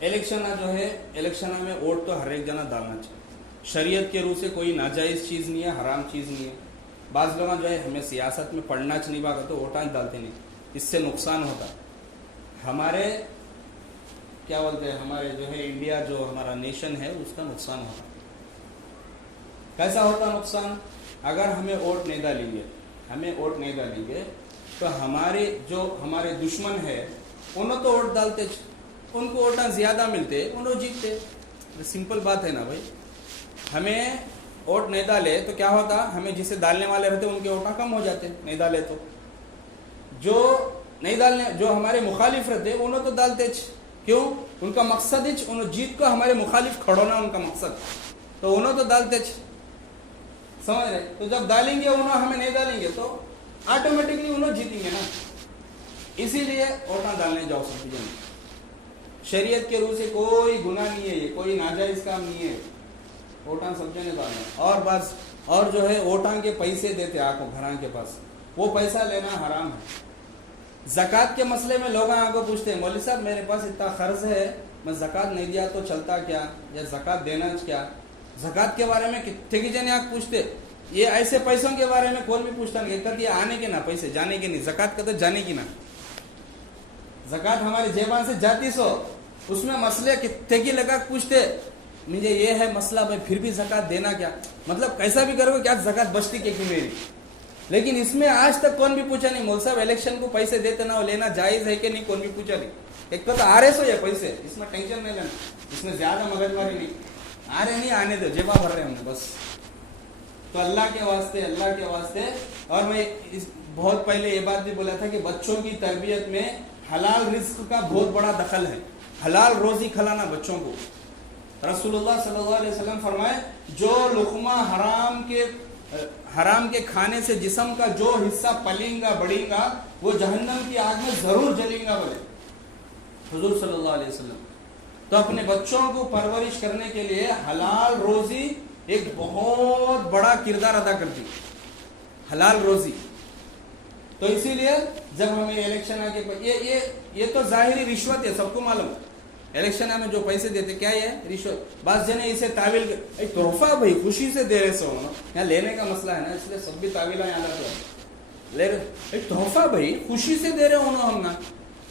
Election जो है, election में वोट तो हर एक जना डालना चाहिए। शरीयत के रूह से कोई नाजायज़ चीज़ नहीं है, हराम चीज़ नहीं है। बाज़ लोग जो है हमें सियासत में पढ़ना नहीं पाता तो वोटा डालते नहीं, इससे नुकसान होता। हमारे क्या बोलते हैं, हमारे जो है इंडिया जो हमारा नेशन है उसका नुकसान होता। कैसा होता नुकसान? अगर हमें वोट नहीं डालेंगे तो हमारे दुश्मन है उन्होंने तो वोट डालते, उनको वोटा ज़्यादा मिलते, उन्होंने जीतते। सिंपल बात है ना भाई। हमें वोट नहीं डाले तो क्या होता, हमें जिसे डालने वाले रहते उनके वोटा कम हो जाते, नहीं डाले तो। जो हमारे मुखालिफ रहते उन्होंने तो डालते, क्यों? उनका मकसद है उन्होंने जीत को हमारे मुखालिफ खड़ोना, उनका मकसद, तो उन्होंने तो डालते। समझ रहे? तो जब डालेंगे उन्होंने, हमें नहीं डालेंगे तो ऑटोमेटिकली उन्होंने जीतेंगे ना। इसीलिए वोटा डालने जाओ सब जन। शरीयत के रूह से कोई गुनाह नहीं है, ये कोई नाजायज काम नहीं है, वोटा सब जने डालना। और बस, और जो है वोटा के पैसे देते आपको घर के पास, वो पैसा लेना हराम है। ज़कात के मसले में लोग आगे पूछते हैं, मौलवी साहब मेरे पास इतना खर्च है, मैं ज़कात नहीं दिया तो चलता क्या, या ज़कात देना क्या? ज़कात के बारे में कितने की जने आगे पूछते, ये ऐसे पैसों के बारे में कोई भी पूछता नहीं, कहते ये आने के ना पैसे, जाने के नहीं। ज़कात का तो जाने की ना, ज़कात हमारी जेबान से जाती सो, उसमें मसले कितने की लगा पूछते, मुझे ये है मसला भाई, फिर भी ज़कात देना क्या? मतलब कैसा भी करोगे क्या ज़कात बचती क्या की मेरी? लेकिन इसमें आज तक कौन भी पूछा नहीं, मौलवी साहब इलेक्शन को पैसे देते ना, लेना जायज़ है कि नहीं, कौन भी पूछा नहीं। एक तो आ रहे सो ये पैसे, इसमें टेंशन नहीं लेना, इसमें ज्यादा मगजमारी नहीं, आ रहे नहीं आने दो, जेबा भर रहे हमने बस। तो अल्लाह के वास्ते। और मैं बहुत पहले ये बात भी बोला था कि बच्चों की तरबियत में हलाल रिस्क का बहुत बड़ा दखल है, हलाल रोजी खिलाना बच्चों को। रसूलुल्लाह सल्लल्लाहु अलैहि वसल्लम फरमाए, जो लुक़मा हराम के खाने से जिस्म का जो हिस्सा पलेगा बढ़ेगा वो जहन्नम की आग में जरूर जलेगा, बोले हुजूर सल्लल्लाहु अलैहि वसल्लम। तो अपने बच्चों को परवरिश करने के लिए हलाल रोजी एक बहुत बड़ा किरदार अदा करती, हलाल रोजी। तो इसीलिए जब हमें इलेक्शन आके ये तो जाहिरी रिश्वत है, सबको मालूम। इलेक्शन में जो पैसे देते क्या है, रिश्वत। बस जने इसे तावील तोहफा भाई खुशी से दे रहे सो, यहाँ लेने का मसला है ना, इसलिए सब भी तावीला यहाँ ले रहे, तोहफा भाई खुशी से दे रहे हो हम ना,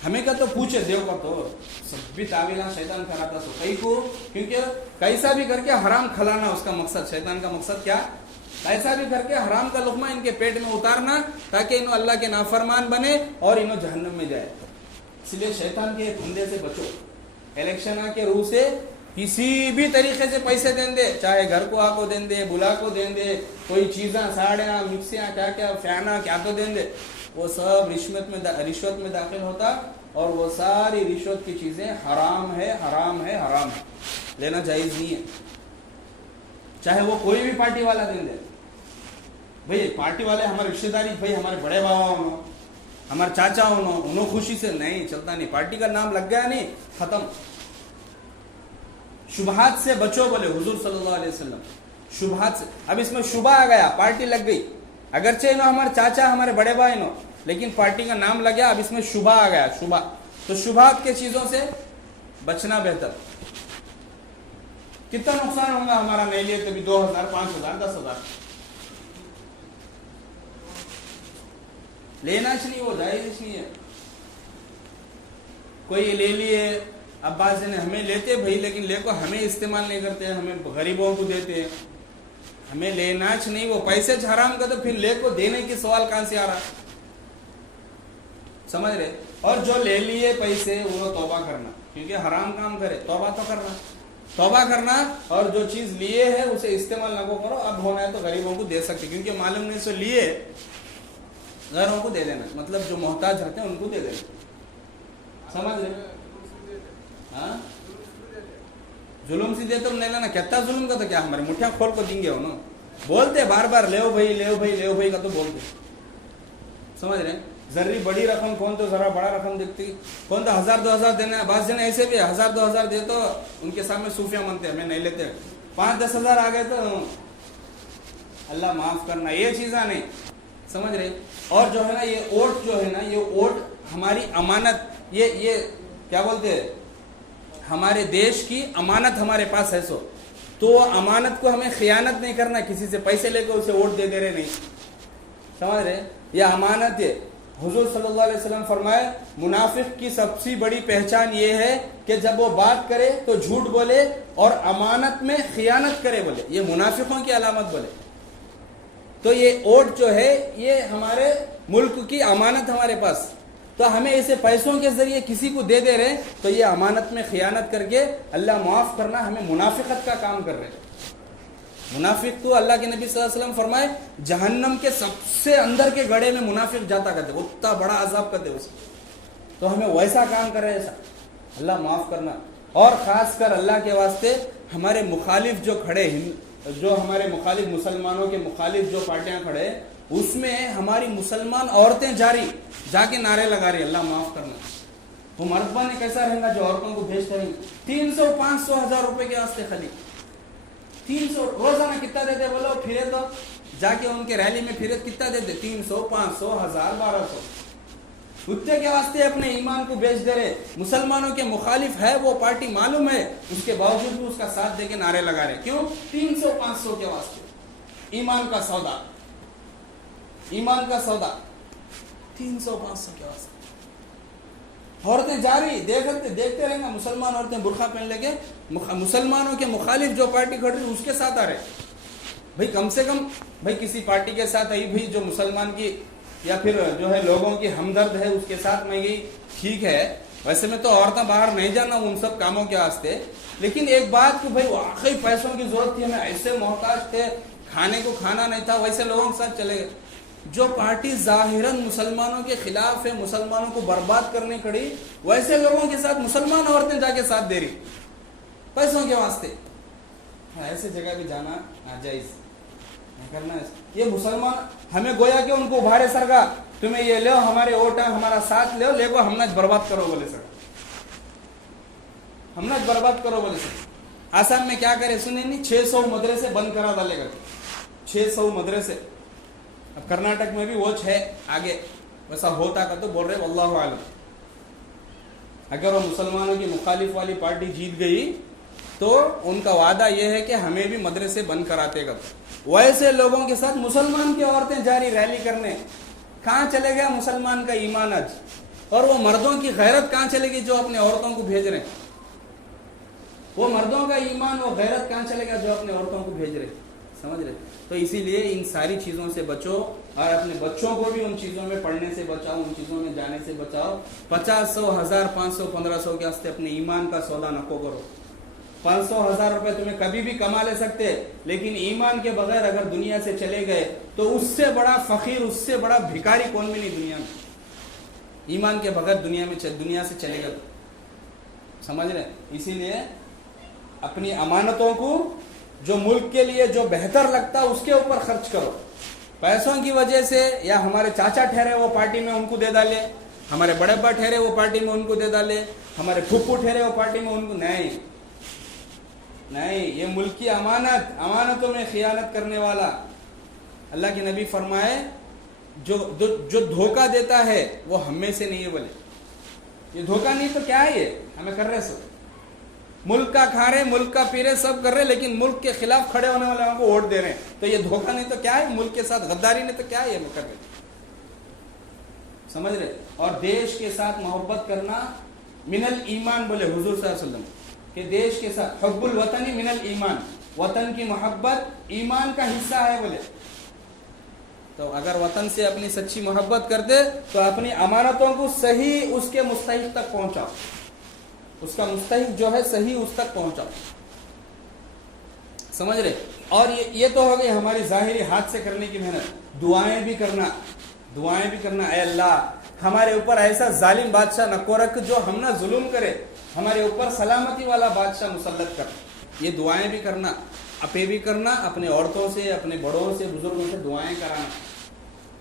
हमें का तो पूछे देव का तो सब भी तावीला शैतान कराता सो कई को, क्योंकि कैसा भी करके हराम खिलाना उसका मकसद, शैतान का मकसद क्या, ऐसा भी करके हराम का लुक़मा इनके पेट में उतारना ताकि इन्हों अल्लाह के नाफरमान बने और इन्हों जहन्नम में जाए। इसलिए शैतान के फंदे से बचो। इलेक्शन के रूह से किसी भी तरीके से पैसे दें दे, चाहे घर को आको दें दे, बुला को दें दे, कोई चीज़ा साड़ियाँ मिक्सियाँ क्या क्या फैना क्या तो दें दे, वो सब रिश्वत में दाखिल होता। और वो सारी रिश्वत की चीज़ें हराम है, लेना जायज़ नहीं है। चाहे वो कोई भी पार्टी वाला दें दे, भाई पार्टी वाले हमारे रिश्तेदारी, भाई हमारे बड़े बाबा हो, हमारे चाचा हो, उन्होंने खुशी से नहीं चलता, नहीं पार्टी का नाम लग गया नहीं खत्म। शुबहात से बचो बोले हुजूर सल्लल्लाहु अलैहि वसल्लम, शुबहात से। अब इसमें शुबा आ गया, पार्टी लग गई, अगरचे इन्हों हमारे चाचा हमारे बड़े भाई नो, लेकिन पार्टी का नाम लग गया, अब इसमें शुबा आ गया, शुबा। तो शुबहात के चीजों से बचना बेहतर। कितना नुकसान होगा हमारा, नहीं लिए तभी 2000, 5000, 10,000 लेना चाहिए, वो जायज नहीं है। कोई ले लिए, अब्बास ने हमें लेते भाई, लेकिन लेको हमें इस्तेमाल नहीं करते, हमें गरीबों को देते, हमें लेना नहीं, वो पैसे हराम का, तो फिर लेको देने की सवाल कहां से आ रहा, समझ रहे। और जो ले लिए पैसे वो तौबा करना, क्योंकि हराम काम करे, तौबा करना, और जो चीज लिए है उसे इस्तेमाल ना करो। अब होना है तो गरीबों को दे सकते, क्योंकि मालूम नहीं सो लिए गैरों को दे देना, मतलब जो मोहताज रहते हैं उनको दे देना, समझ रहे। हाँ, जुलूम से दे तो नहीं लेना, कितना जुलूम का तो क्या हमारे मुठिया खोल को देंगे हो ना, बोलते बार बार ले भाई का तो बोलते, समझ रहे। जर्री बड़ी रकम, कौन तो जरा बड़ा रकम देखती, कौन तो 1000-2000 देना है। बात जन ऐसे भी 1000-2000 दे तो उनके सामने सूफिया मानते हैं, हमें नहीं लेते। 5-10 आ गए तो अल्लाह माफ करना, ये चीज़ा नहीं, समझ रहे। और जो है ना ये ओट जो है ना, ये ओट हमारी अमानत, ये क्या बोलते हैं, ہمارے دیش کی امانت ہمارے پاس ہے سو تو امانت کو ہمیں خیانت نہیں کرنا, کسی سے پیسے لے کر اسے ووٹ دے رہے نہیں, سمجھ رہے, یہ امانت ہے. حضور صلی اللہ علیہ وسلم فرمائے منافق کی سب سے بڑی پہچان یہ ہے کہ جب وہ بات کرے تو جھوٹ بولے اور امانت میں خیانت کرے, بولے یہ منافقوں کی علامت بولے. تو یہ ووٹ جو ہے یہ ہمارے ملک کی امانت ہمارے پاس, تو ہمیں اسے پیسوں کے ذریعے کسی کو دے رہے تو یہ امانت میں خیانت کر کے اللہ معاف کرنا, ہمیں منافقت کا کام کر رہے. منافق تو اللہ کے نبی صلی اللہ علیہ وسلم فرمائے جہنم کے سب سے اندر کے گڑھے میں منافق جاتا کرتے, اتنا بڑا عذاب کرتے اس کو. تو ہمیں ویسا کام کر رہے ایسا, اللہ معاف کرنا. اور خاص کر اللہ کے واسطے ہمارے مخالف جو کھڑے, جو ہمارے مخالف مسلمانوں کے مخالف جو پارٹیاں کھڑے, اس میں ہماری مسلمان عورتیں جا کے نعرے لگا رہی, اللہ معاف کرنا. وہ مردوں نے کیسا رہنا جو عورتوں کو بھیجتے رہیں 300-500 روپے کے واسطے, خالی 300 روزانہ کتنا دیتے بولو, پھرے تو جا کے ان کے ریلی میں پھرے کتنا دیتے, 300, 500, 1000, 1200, اتنے کے واسطے اپنے ایمان کو بیچ دے رہے. مسلمانوں کے مخالف ہے وہ پارٹی معلوم ہے, اس کے باوجود بھی اس کا ساتھ دے کے نعرے لگا رہے. کیوں؟ 300-500 کے واسطے. ایمان کا سودا, ایمان کا سودا 300-500 کے واسطے. عورتیں جاری دیکھتے رہیں گا, مسلمان عورتیں برقع پہن لے کے مسلمانوں کے مخالف جو پارٹی کھڑی اس کے ساتھ آ رہے. بھائی کم سے کم بھائی کسی پارٹی کے ساتھ آئی بھی جو مسلمان کی یا پھر جو ہے لوگوں کی ہمدرد ہے اس کے ساتھ میں گئی, ٹھیک ہے. ویسے میں تو عورتیں باہر نہیں جانا ان سب کاموں کے واسطے, لیکن ایک بات کہ بھائی واقعی پیسوں کی ضرورت تھی, ہمیں ایسے محتاج تھے, کھانے کو کھانا نہیں تھا, ویسے لوگوں کے ساتھ چلے گئے. جو پارٹی ظاہراً مسلمانوں کے خلاف ہے, مسلمانوں کو برباد کرنے کھڑی, ویسے لوگوں کے ساتھ مسلمان عورتیں جا کے ساتھ دے رہی پیسوں کے واسطے. ایسے جگہ بھی جانا ناجائز نہیں کرنا. یہ مسلمان ہمیں گویا کہ ان کو ابھارے سرگا, تمہیں یہ لو ہمارے ووٹ ہمارا ساتھ لے کو ہم نہ برباد کرو بولے سر, ہم نہ برباد کرو بولے سر. آسام میں کیا کرے سنیں نہیں, 600 مدرسے بند کرا ڈالے گا, 600 مدرسے. اب کرناٹک میں بھی ووٹ ہے آگے, ویسا ہوتا کا تو بول رہے واللہ عالم. اگر وہ مسلمانوں کی مخالف والی پارٹی جیت گئی تو ان کا وعدہ یہ ہے کہ ہمیں بھی مدرسے بند کراتے گا. ویسے لوگوں کے ساتھ مسلمان کی عورتیں جاری ریلی کرنے, کہاں چلے گیا مسلمان کا ایمان آج, اور وہ مردوں کی غیرت کہاں چلے گی جو اپنے عورتوں کو بھیج رہے ہیں. وہ مردوں کا ایمان وہ غیرت کہاں چلے گا جو اپنے عورتوں کو بھیج رہے, سمجھ رہے. تو اسی لیے ان ساری چیزوں سے بچو, اور اپنے بچوں کو بھی ان چیزوں میں پڑھنے سے بچاؤ, ان چیزوں میں جانے سے بچاؤ. 50, 100, 1000, 500, 1500 کے واسطے اپنے ایمان کا سودا نکو کرو. 500, 1000 روپے تمہیں کبھی بھی کما لے سکتے, لیکن ایمان کے بغیر اگر دنیا سے چلے گئے تو اس سے بڑا فقیر, اس سے بڑا بھکاری کون بھی نہیں دنیا میں. ایمان کے بغیر دنیا سے چلے گا, سمجھ رہے. اسی لیے اپنی امانتوں کو جو ملک کے لیے جو بہتر لگتا اس کے اوپر خرچ کرو. پیسوں کی وجہ سے یا ہمارے چاچا ٹھہرے وہ پارٹی میں ان کو دے ڈالے, ہمارے بڑے ابا ٹھہرے وہ پارٹی میں ان کو دے ڈالے, ہمارے پھپھو ٹھہرے وہ پارٹی میں ان کو نہیں. یہ ملک کی امانت, امانتوں میں خیانت کرنے والا. اللہ کے نبی فرمائے جو دھوکہ دیتا ہے وہ ہم میں سے نہیں ہے. بولے یہ دھوکہ نہیں تو کیا ہے, یہ ہمیں کر رہے سب ملک کا کھا رہے, ملک کا پی رہے, سب کر رہے, لیکن ملک کے خلاف کھڑے ہونے والے کو ووٹ دے رہے ہیں. تو یہ دھوکہ نہیں تو کیا ہے, ملک کے ساتھ غداری نہیں تو کیا ہے, یہ کر رہے, سمجھ رہے. اور دیش کے ساتھ محبت کرنا من الایمان, بولے حضور صلی اللہ علیہ وسلم کہ دیش کے ساتھ حب الوطنی من الایمان, وطن کی محبت ایمان کا حصہ ہے. بولے تو اگر وطن سے اپنی سچی محبت کر دے تو اپنی امانتوں کو صحیح اس کے مستحق تک پہنچاؤ, اس کا مستحق جو ہے صحیح اس تک پہنچاؤ, سمجھ رہے. اور یہ تو ہو گئی ہماری ظاہری ہاتھ سے کرنے کی محنت. دعائیں بھی کرنا, اے اللہ ہمارے اوپر ایسا ظالم بادشاہ نہ رکھ جو ہم نہ ظلم کرے, ہمارے اوپر سلامتی والا بادشاہ مسلط کر. یہ دعائیں بھی کرنا, اپے بھی کرنا, اپنے عورتوں سے, اپنے بڑوں سے, بزرگوں سے دعائیں کرانا,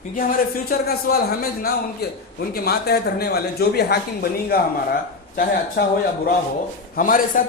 کیونکہ ہمارے فیوچر کا سوال ہمیں نہ ان کے ماتحت رہنے والے جو بھی حاکم بنے گا ہمارا, چاہے اچھا ہو یا برا ہو, ہمارے ساتھ